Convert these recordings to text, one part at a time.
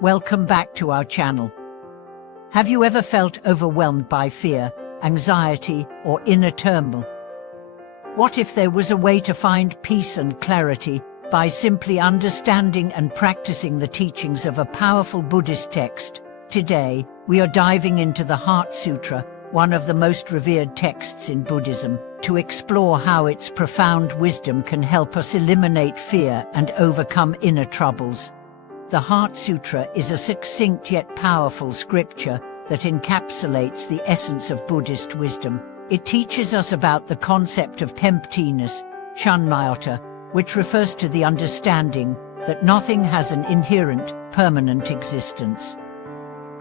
Welcome back to our channel. Have you ever felt overwhelmed by fear, anxiety, or inner turmoil? What if there was a way to find peace and clarity by simply understanding and practicing the teachings of a powerful Buddhist text? Today, we are diving into the Heart Sutra, one of the most revered texts in Buddhism, to explore how its profound wisdom can help us eliminate fear and overcome inner troubles. The Heart Sutra is a succinct yet powerful scripture that encapsulates the essence of Buddhist wisdom. It teaches us about the concept of emptiness, shunyata, which refers to the understanding that nothing has an inherent, permanent existence.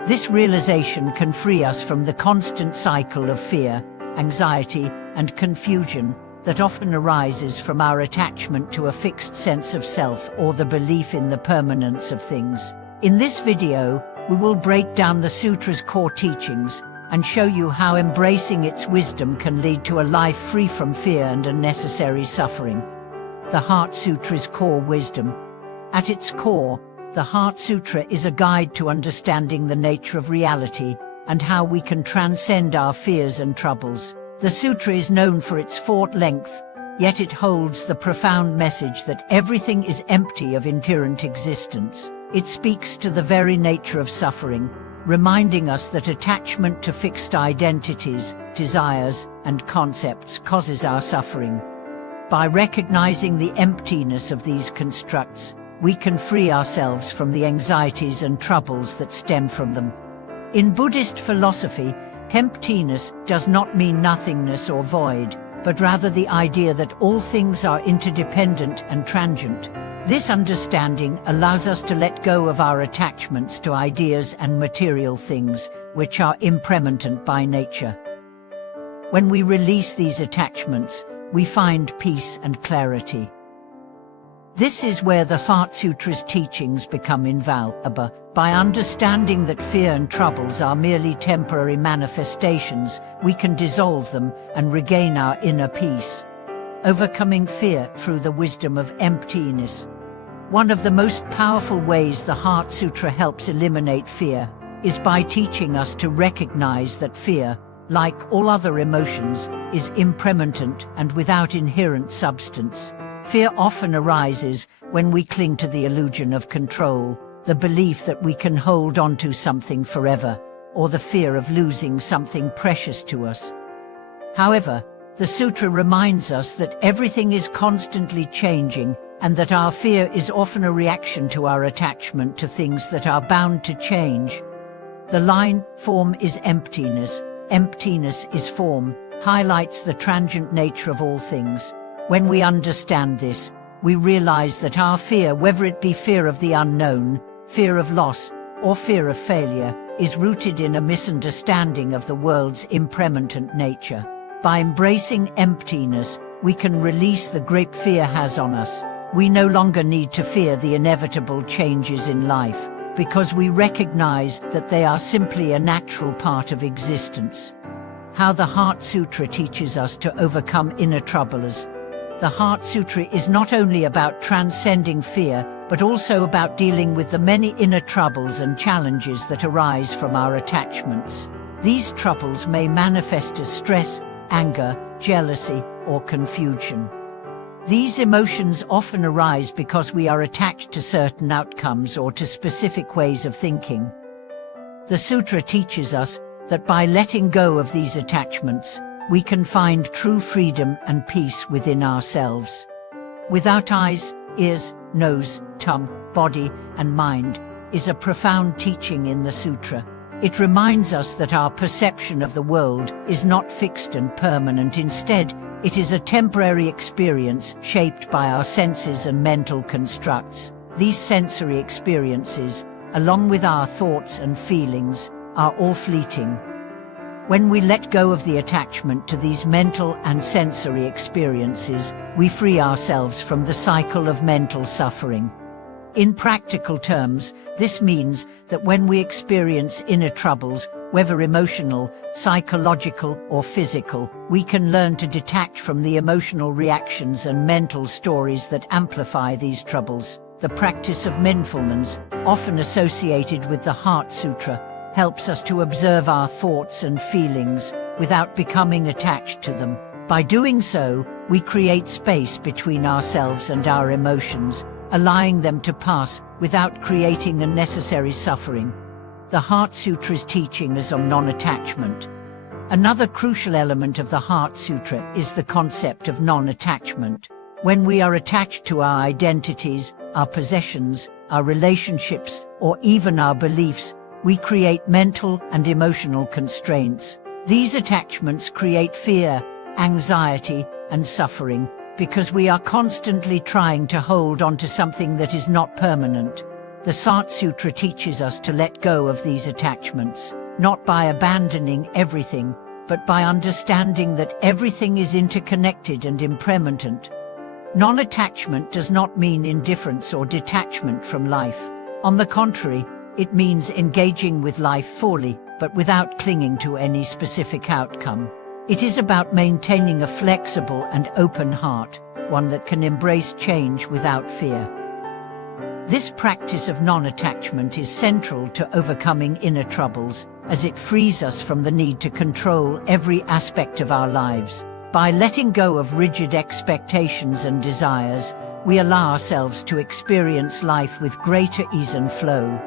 This realization can free us from the constant cycle of fear, anxiety, and confusion that often arises from our attachment to a fixed sense of self or the belief in the permanence of things. In this video, we will break down the sutra's core teachings and show you how embracing its wisdom can lead to a life free from fear and unnecessary suffering. The Heart Sutra's core wisdom. At its core, the Heart Sutra is a guide to understanding the nature of reality and how we can transcend our fears and troubles. The sutra is known for its short length, yet it holds the profound message that everything is empty of inherent existence. It speaks to the very nature of suffering, reminding us that attachment to fixed identities, desires, and concepts causes our suffering. By recognizing the emptiness of these constructs, we can free ourselves from the anxieties and troubles that stem from them. In Buddhist philosophy, emptiness does not mean nothingness or void, but rather the idea that all things are interdependent and transient. This understanding allows us to let go of our attachments to ideas and material things, which are impermanent by nature. When we release these attachments, we find peace and clarity. This is where the Heart Sutra's teachings become invaluable. By understanding that fear and troubles are merely temporary manifestations, we can dissolve them and regain our inner peace. Overcoming fear through the wisdom of emptiness. One of the most powerful ways the Heart Sutra helps eliminate fear is by teaching us to recognize that fear, like all other emotions, is impermanent and without inherent substance. Fear often arises when we cling to the illusion of control, the belief that we can hold on to something forever, or the fear of losing something precious to us. However, the sutra reminds us that everything is constantly changing and that our fear is often a reaction to our attachment to things that are bound to change. The line, "Form is emptiness, emptiness is form," highlights the transient nature of all things. When we understand this, we realize that our fear, whether it be fear of the unknown, fear of loss, or fear of failure, is rooted in a misunderstanding of the world's impermanent nature. By embracing emptiness, we can release the grip fear has on us. We no longer need to fear the inevitable changes in life, because we recognize that they are simply a natural part of existence. How the Heart Sutra teaches us to overcome inner troubles. The Heart Sutra is not only about transcending fear, but also about dealing with the many inner troubles and challenges that arise from our attachments. These troubles may manifest as stress, anger, jealousy, or confusion. These emotions often arise because we are attached to certain outcomes or to specific ways of thinking. The sutra teaches us that by letting go of these attachments, we can find true freedom and peace within ourselves. Without eyes, ears, nose, tongue, body, and mind is a profound teaching in the sutra. It reminds us that our perception of the world is not fixed and permanent. Instead, it is a temporary experience shaped by our senses and mental constructs. These sensory experiences, along with our thoughts and feelings, are all fleeting. When we let go of the attachment to these mental and sensory experiences, we free ourselves from the cycle of mental suffering. In practical terms, this means that when we experience inner troubles, whether emotional, psychological, or physical, we can learn to detach from the emotional reactions and mental stories that amplify these troubles. The practice of mindfulness, often associated with the Heart Sutra, helps us to observe our thoughts and feelings without becoming attached to them. By doing so, we create space between ourselves and our emotions, allowing them to pass without creating unnecessary suffering. The Heart Sutra's teaching is on non-attachment. Another crucial element of the Heart Sutra is the concept of non-attachment. When we are attached to our identities, our possessions, our relationships, or even our beliefs, we create mental and emotional constraints. These attachments create fear, anxiety, and suffering, because we are constantly trying to hold on to something that is not permanent. The Heart Sutra teaches us to let go of these attachments, not by abandoning everything, but by understanding that everything is interconnected and impermanent. Non-attachment does not mean indifference or detachment from life. On the contrary, it means engaging with life fully, but without clinging to any specific outcome. It is about maintaining a flexible and open heart, one that can embrace change without fear. This practice of non-attachment is central to overcoming inner troubles, as it frees us from the need to control every aspect of our lives. By letting go of rigid expectations and desires, we allow ourselves to experience life with greater ease and flow.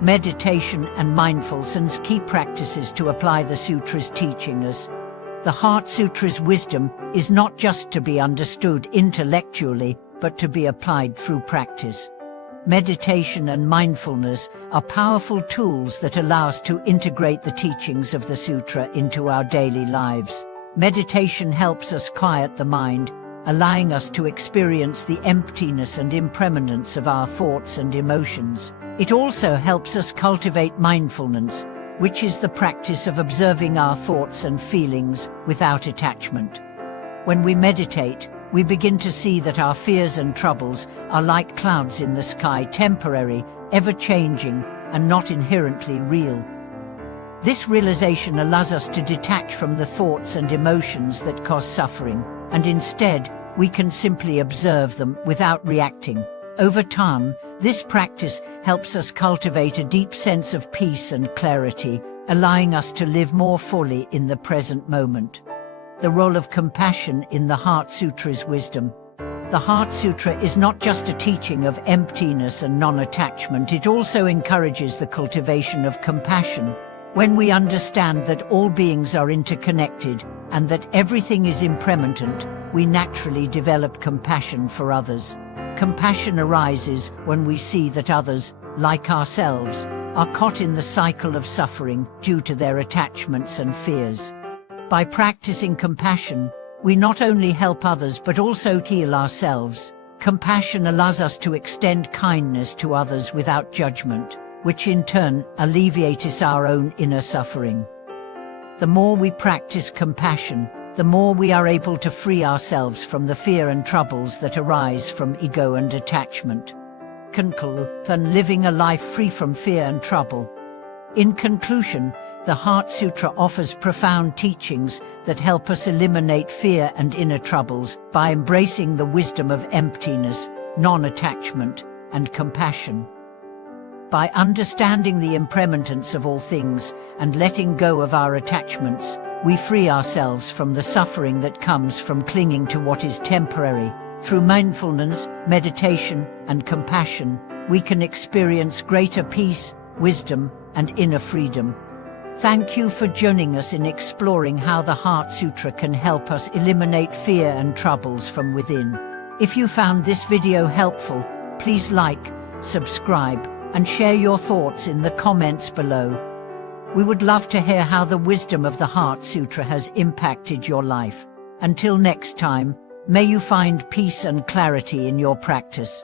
Meditation and mindfulness are key practices to apply the Sutra's teachings. The Heart Sutra's wisdom is not just to be understood intellectually, but to be applied through practice. Meditation and mindfulness are powerful tools that allow us to integrate the teachings of the Sutra into our daily lives. Meditation helps us quiet the mind, allowing us to experience the emptiness and impermanence of our thoughts and emotions. It also helps us cultivate mindfulness, which is the practice of observing our thoughts and feelings without attachment. When we meditate, we begin to see that our fears and troubles are like clouds in the sky, temporary, ever-changing, and not inherently real. This realization allows us to detach from the thoughts and emotions that cause suffering, and instead, we can simply observe them without reacting. Over time, this practice helps us cultivate a deep sense of peace and clarity, allowing us to live more fully in the present moment. The role of compassion in the Heart Sutra's wisdom. The Heart Sutra is not just a teaching of emptiness and non-attachment, it also encourages the cultivation of compassion. When we understand that all beings are interconnected and that everything is impermanent, we naturally develop compassion for others. Compassion arises when we see that others, like ourselves, are caught in the cycle of suffering due to their attachments and fears. By practicing compassion, we not only help others but also heal ourselves. Compassion allows us to extend kindness to others without judgment, which in turn alleviates our own inner suffering. The more we practice compassion, the more we are able to free ourselves from the fear and troubles that arise from ego and attachment. Conclusion: living a life free from fear and trouble. In conclusion, the Heart Sutra offers profound teachings that help us eliminate fear and inner troubles by embracing the wisdom of emptiness, non-attachment, and compassion. By understanding the impermanence of all things and letting go of our attachments, we free ourselves from the suffering that comes from clinging to what is temporary. Through mindfulness, meditation, and compassion, we can experience greater peace, wisdom, and inner freedom. Thank you for joining us in exploring how the Heart Sutra can help us eliminate fear and troubles from within. If you found this video helpful, please like, subscribe, and share your thoughts in the comments below. We would love to hear how the wisdom of the Heart Sutra has impacted your life. Until next time, may you find peace and clarity in your practice.